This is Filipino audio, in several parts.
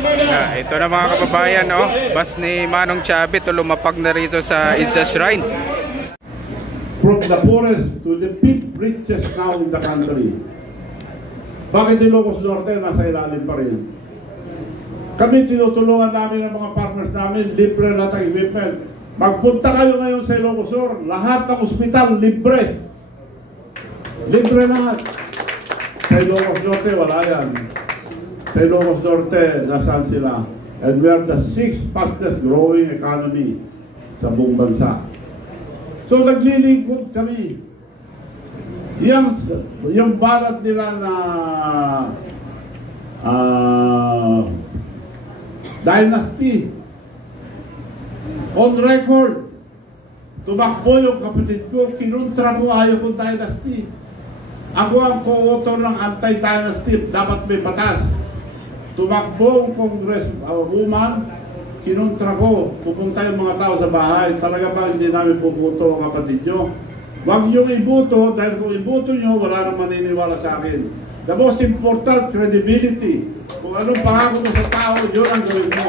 Ito na mga kababayan, oh, bus ni Manong Chavit lumapag na rito sa Idsa Shrine. From the poorest to the fifth richest now in the country. Bakit Ilocos Norte nasa ilalim pa rin? Kami tinutulungan namin ng mga partners namin, libre lahat ang equipment. Magpunta kayo ngayon sa Ilocos Norte, lahat ng ospital libre. Libre lahat. Sa Ilocos Norte, wala yan. Sa Ilocos Norte, nasaan sila? And we are the 6th fastest growing economy sa buong bansa. So naglilingkod kami. Yung balat nila na dynasty, on record, tumakbo yung kapatid ko, kinuntra ko ayaw kong dynasty. Ako ang co-author ng anti-dynasty, dapat may batas. Tumakbo ang congresswoman, kinuntra ko, pupunta yung mga tao sa bahay, talaga ba hindi namin puputo ang kapatid nyo? Huwag nyo ibuto, dahil kung ibuto nyo, wala nang maniniwala sa akin. The most important, credibility. Kung anong pangako mo sa tao, yun ang gawin mo.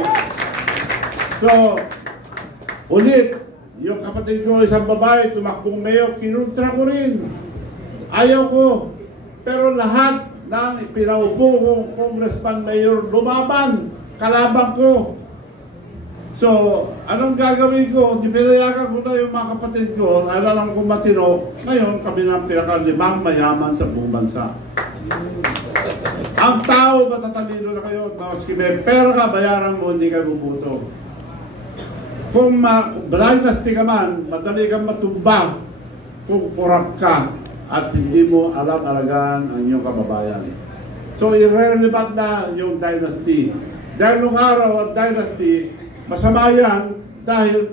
So, ulit, yung kapatid ko, isang babae, tumakbong mayor, kinuntra ko rin. Ayaw ko. Pero lahat ng pinaupo kong congressman mayor, lumaban, kalaban ko. So, anong gagawin ko? Dipinayagan ko na yung mga kapatid ko, alalang ko matino, ngayon kami na pinakalimang mayaman sa buong bansa. Ang tao, matatalino na kayo, maski may pera ka, bayaran mo, hindi ka bubuto. Kung dynasty ka man, madali kang matumba kung korap ka at hindi mo alam-alagaan ang iyong kababayan. So, irrelevant na yung dynasty. Dahil nung araw ang dynasty, masama yan dahil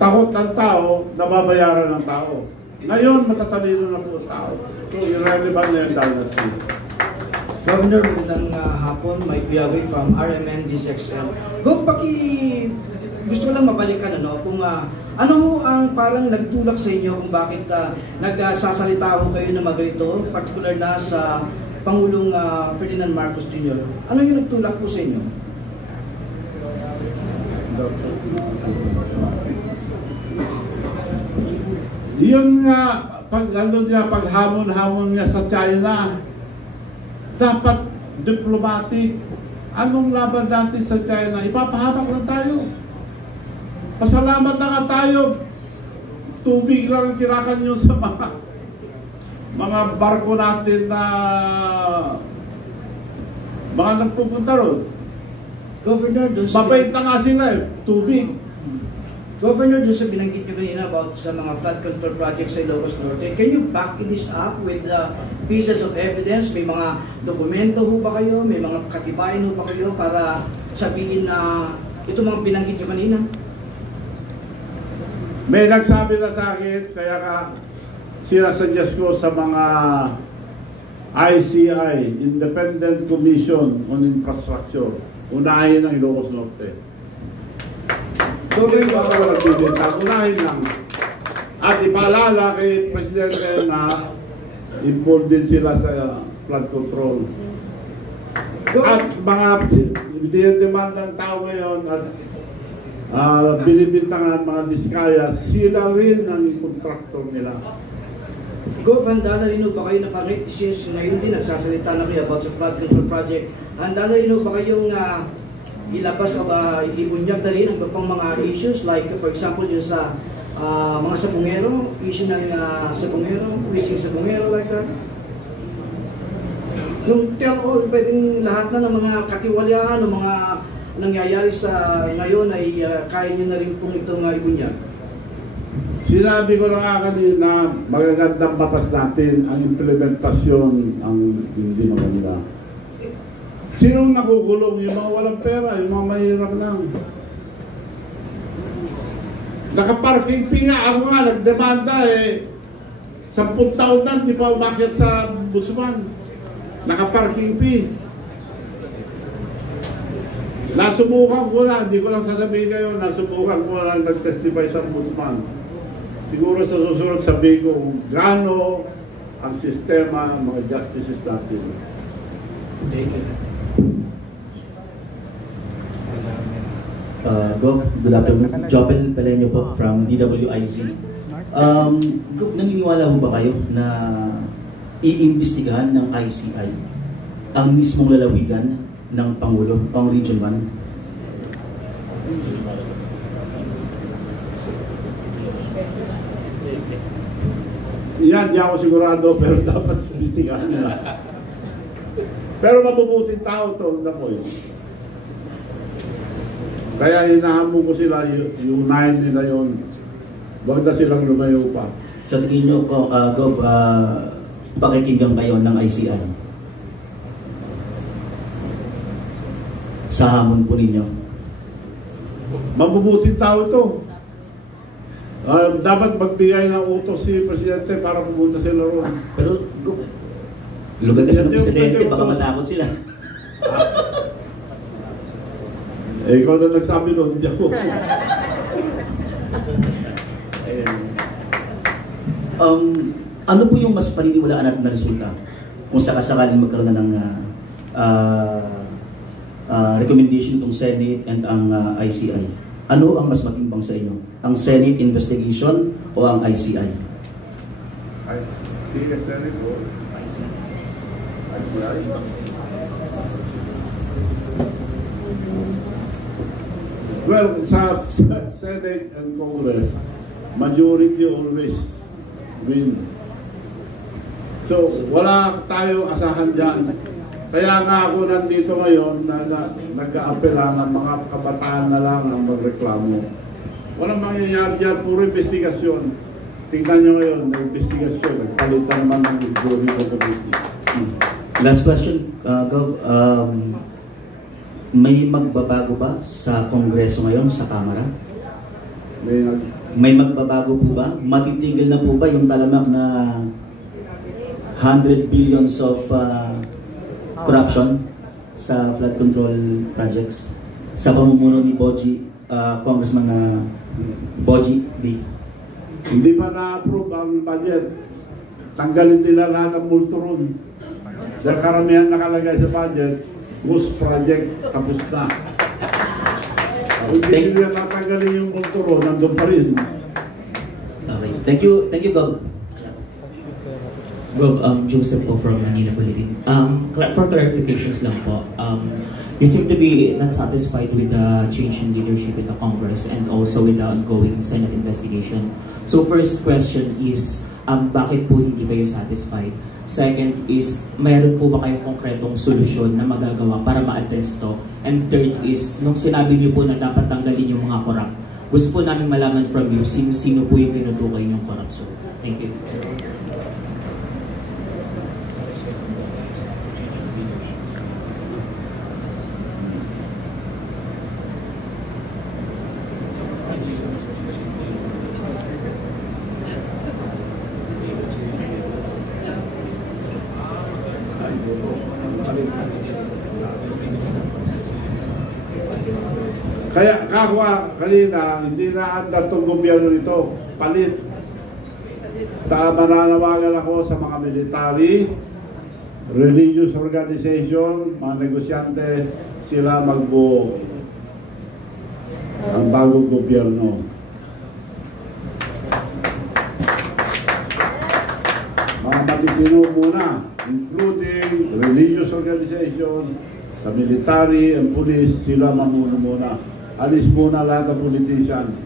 takot ng tao, nababayaran ng tao. Ngayon, matatalino na po ang tao. So, irrelevant na yung dynasty. Governor, magandang hapon. Mike Biawi from RMN DSXL. Gusto ko lang mabalikan kung ano ang parang nagtulak sa inyo kung bakit nagsasalita ho kayo na magrito, particular na sa Pangulong Ferdinand Marcos Jr. Ano yung nagtulak po sa inyo? Yun nga, paghamon-hamon niya sa China, dapat diplomatic. Anong laban natin sa China? Ipapahamak lang tayo. Pasalamat na nga tayo. Tubig lang kirakan nyo sa mga barko natin na mga nagpupunta ron. Governor, mabait na nga sila tubig. Governor, doon sa binanggit nyo kanina about sa mga flood control projects sa Ilocos Norte, can you back this up with pieces of evidence? May mga dokumento ho ba kayo? May mga katibayan ho ba kayo para sabihin na ito mga binanggit nyo kanina? May nagsabi na sa akin, kaya ka sinasuggest ko sa mga ICI, Independent Commission on Infrastructure, unahin ang Ilocos Norte. So, unahin lang. At ipaalala kay Presidente na involved din sila sa flood control. At mga dinidemand ng tao ngayon at binibintangan mga diskaya, sila rin ang contractor nila. Gov, handa na rin ba kayo na parang since ngayon din nagsasalita na kayo about sa flood control project, handa na rin ba kayong ilabas o ibunyag na rin ang pang mga issues like for example yung sa mga sabungero, issue ng sabungero, wishing sabungero like that? Yung tell all, pwedeng lahat na ng mga katiwalaan o mga nangyayari sa ngayon ay kaya nyo na rin pong itong ibunyag? Sinabi ko lang kanina, magagandang batas natin, ang implementasyon ang hindi maganda. Sinong nakukulong? Yung mga walang pera, yung mga mahirap lang. Nakaparking fee nga, ako nga, nagdemanda 10 taon na, di pa umakyat sa Busman. Nakaparking fee. Nasubukan ko na, hindi ko lang sasabihin kayo, nasubukan ko na nag-testify sa Busman. Siguro sa susunod sabihin ko gaano ang sistema, mga justices natin. Thank you. Gov, good afternoon. Jopel Pelenyo po from DWIZ. Gov, naniniwala ho ba kayo na iimbestigahan ng ICI ang mismong lalawigan ng Pangulo, pang Region 1? Yan, di ako sigurado, pero dapat imbestigahan nila. Pero mabubuting tao to, na po yun. Kaya hinahamon ko sila, unahin nila yun. Huwag na silang lumayo pa. Sa tingin nyo, Gov, pakikinggan kayo ng ICI sa hamon po ninyo? Mabubuting tao to. Dapat magbigay ng utos si Presidente para pumunta sila roon. Pero, Gov, lugar kasi ng Presidente, baka matakot sila. Ikaw na nagsabi noon, hindi ako. Ano po yung mas paniniwalaan natin na resulta kung sakasakaling magkaroon na ng recommendation ng Senate and ang ICI? Ano ang mas matimbang sa inyo? Ang Senate investigation o ang ICI? Well, sa Senate and Congress, majority always win. So, wala tayong asahan dyan. Kaya nga ako nandito ngayon na nag-aapela ng mga kabataan na lang ang magreklamo. Walang mangyayari dyan, puro investigasyon. Tingnan nyo ngayon, na investigasyon, nagpalitan naman ng jury committee. Last question, Gov. May magbabago ba sa Kongreso ngayon, sa Kamara? May magbabago po ba? Matitigil na po ba yung talamak na 100 billions of corruption sa flood control projects sa pamumuno ni Boji, Congressman Boji B? Hindi pa na-approve ang budget. Tanggalin nila lahat ng multo ron. Dahil karamihan nakalagay sa budget, ghost project, tapos na. Kung hindi nila tatanggalin yung multo ron, nandun pa rin. Okay. Thank you, Gov. Gov, Joseph po from Manila Bulletin. For clarifications lang po, you seem to be not satisfied with the change in leadership in the Congress and also with the ongoing Senate investigation. So first question is, bakit po hindi kayo satisfied? Second is, mayroon po ba kayong konkretong solusyon na magagawa para ma-address to? And third is, nung sinabi niyo po na dapat tanggalin yung mga corrupt, gusto po namin malaman from you, sino-sino po yung tinutukoy yung corrupt, sir? Thank you. Kaya kakwa kanina, hindi na andar itong gobyerno nito, palit. Mananawagan ako sa mga military, religious organization, mga negosyante, sila magbuo ang bagong gobyerno. Mga matitino muna, including religious organization, sa military and police, sila mamuna muna. Alis muna lahat ng politician.